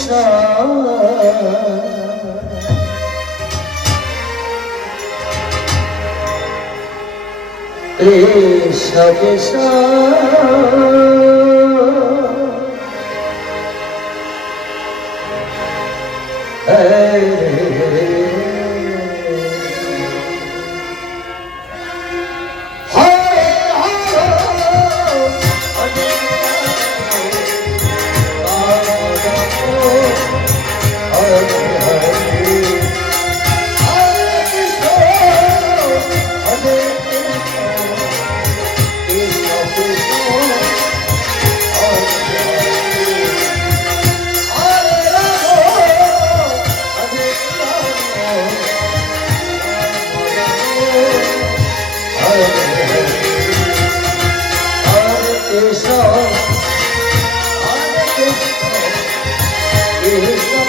Krishna Krishna Krishna Lord.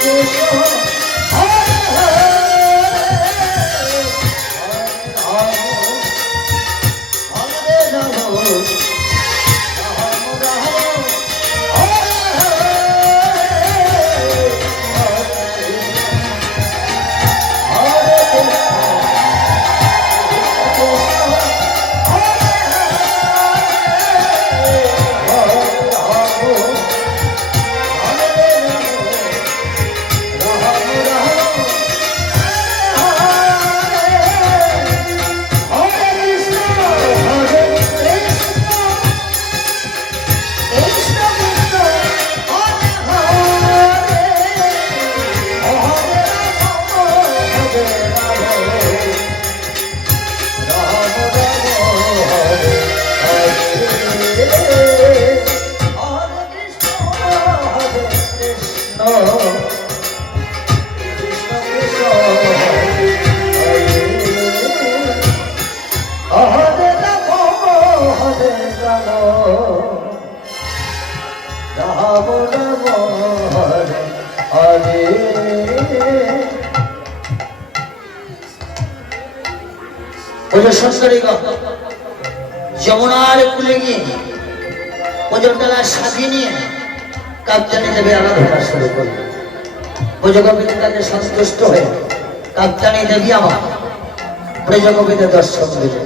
Deus, সংস্কারী যমুনার কুলে গিয়ে ওজন ডালা সাজিয়ে নিয়ে কাপ্তানি দেবে আরাধনা শুরু করবে ব্রজগোবিন্দ তাকে সন্তুষ্ট হয়ে কাপ্তানি দেবী আমার ব্রজগোবিন্দ দর্শন দিলেন।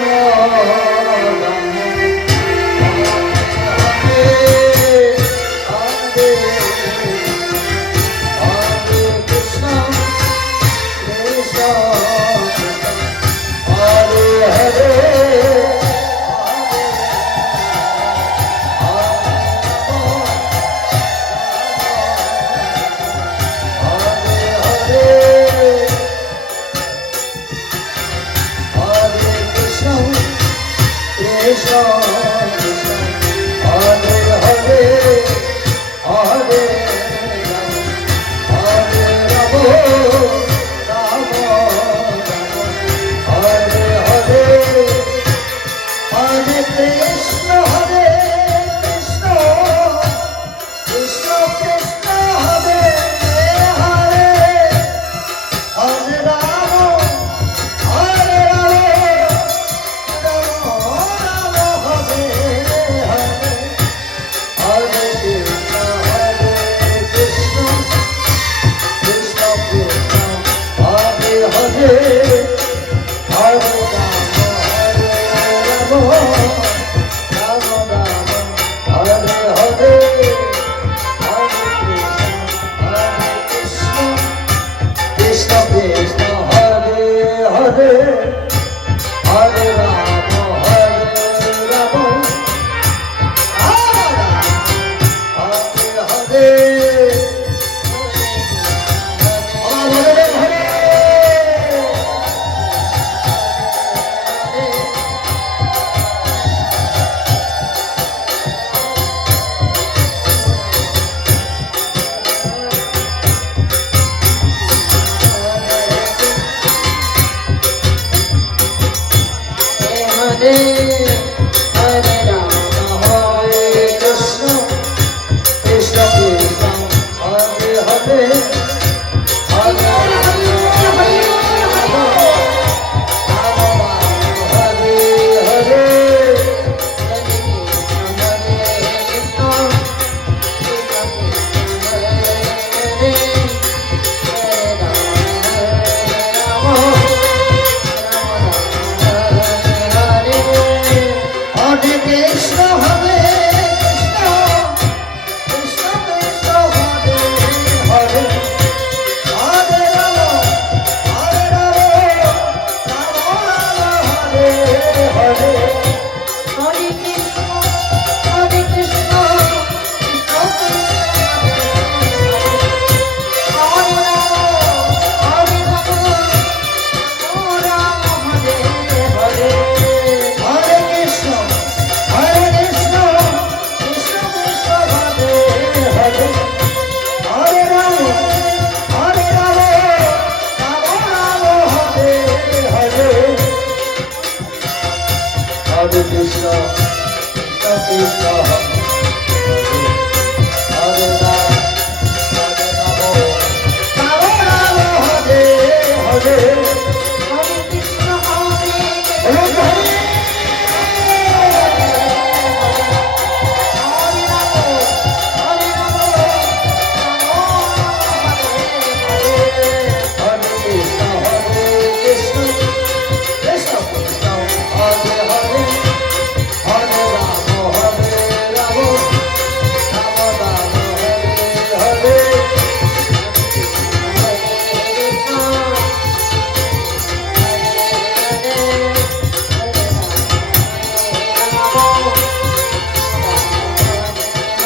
হরে হরে কৃষ্ণ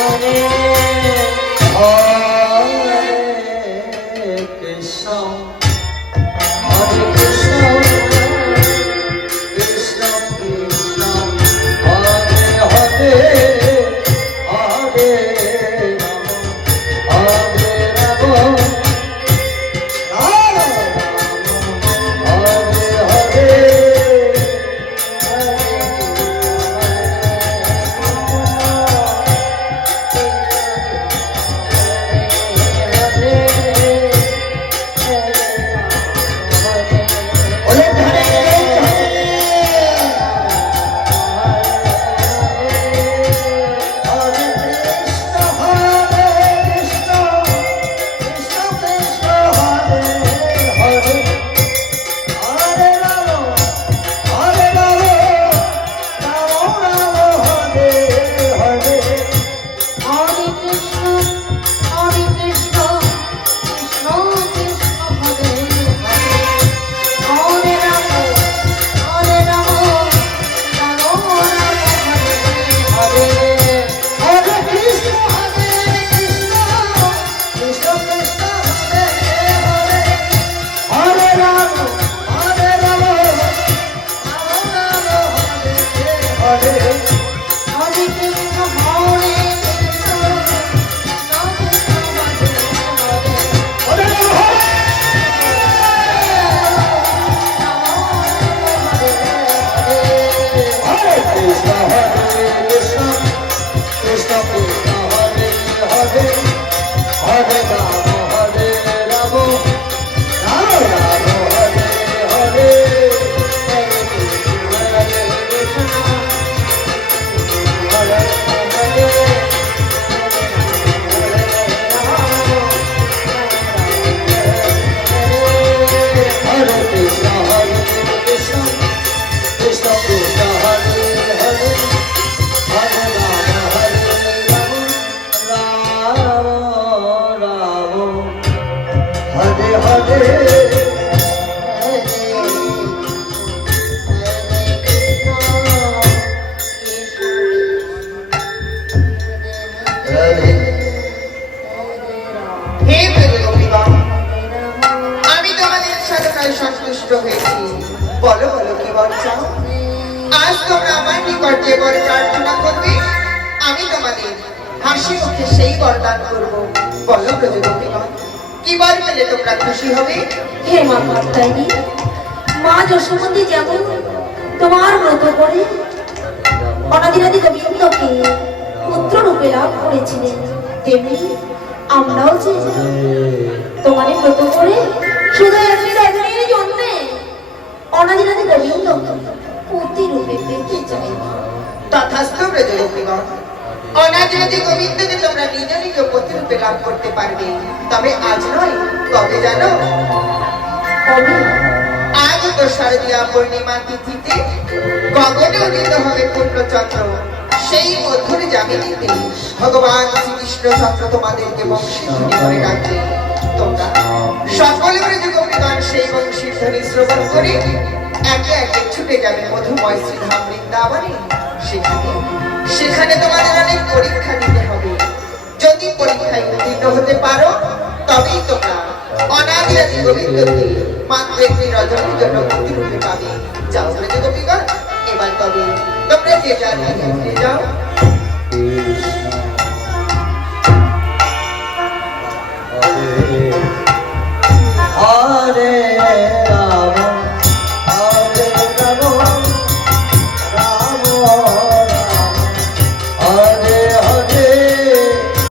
Hare বলো বলো কি বর আজ তোমরা আমার নিকট যে প্রার্থনা করবে। আমি তোমাদের হাসি মুখে সেই বরদান করব। বলো প্রযোগ কি পেলে তোমরা খুশি হবে। হে মা কাত্তায়নী মা যশোমতী যেমন তোমার মতো করে অনাদিনাদি গোবিন্দকে পুত্র রূপে লাভ করেছিলেন, তেমনি আমরাও যে তোমার মতো করে শুধু একটি অনাদিনাদি গোবিন্দকে তোমরা নিজ নিজ প্রতিরূপে লাভ করতে পারবে, তবে আজ নয়, কবে জানো? আজ তো শারদীয়া পূর্ণিমা তিথিতে গগনে উদিত হবে পূর্ণচন্দ্র। সেই মধুর জামিনীতে ভগবান শ্রীকৃষ্ণ চন্দ্র তোমাদেরকে বংশী করে রাখবে। তোমরা সকলে ব্রজ গোপীগণ সেই বংশীর ধ্বনি শ্রবণ করে একে একে ছুটে যাবে মধুময় শ্রীধাম বৃন্দাবনে। সেখানে সেখানে তোমাদের অনেক পরীক্ষা দিতে হবে। যদি পরীক্ষায় উত্তীর্ণ হতে পারো, তবেই তোমরা অনাদি আদি গোবিন্দকে মাত্র একটি রজনীর জন্য মুক্তিরূপে পাবে। যাও রাজা গোপীগণ এবার তবে তোমরা যে যার যাও। হরে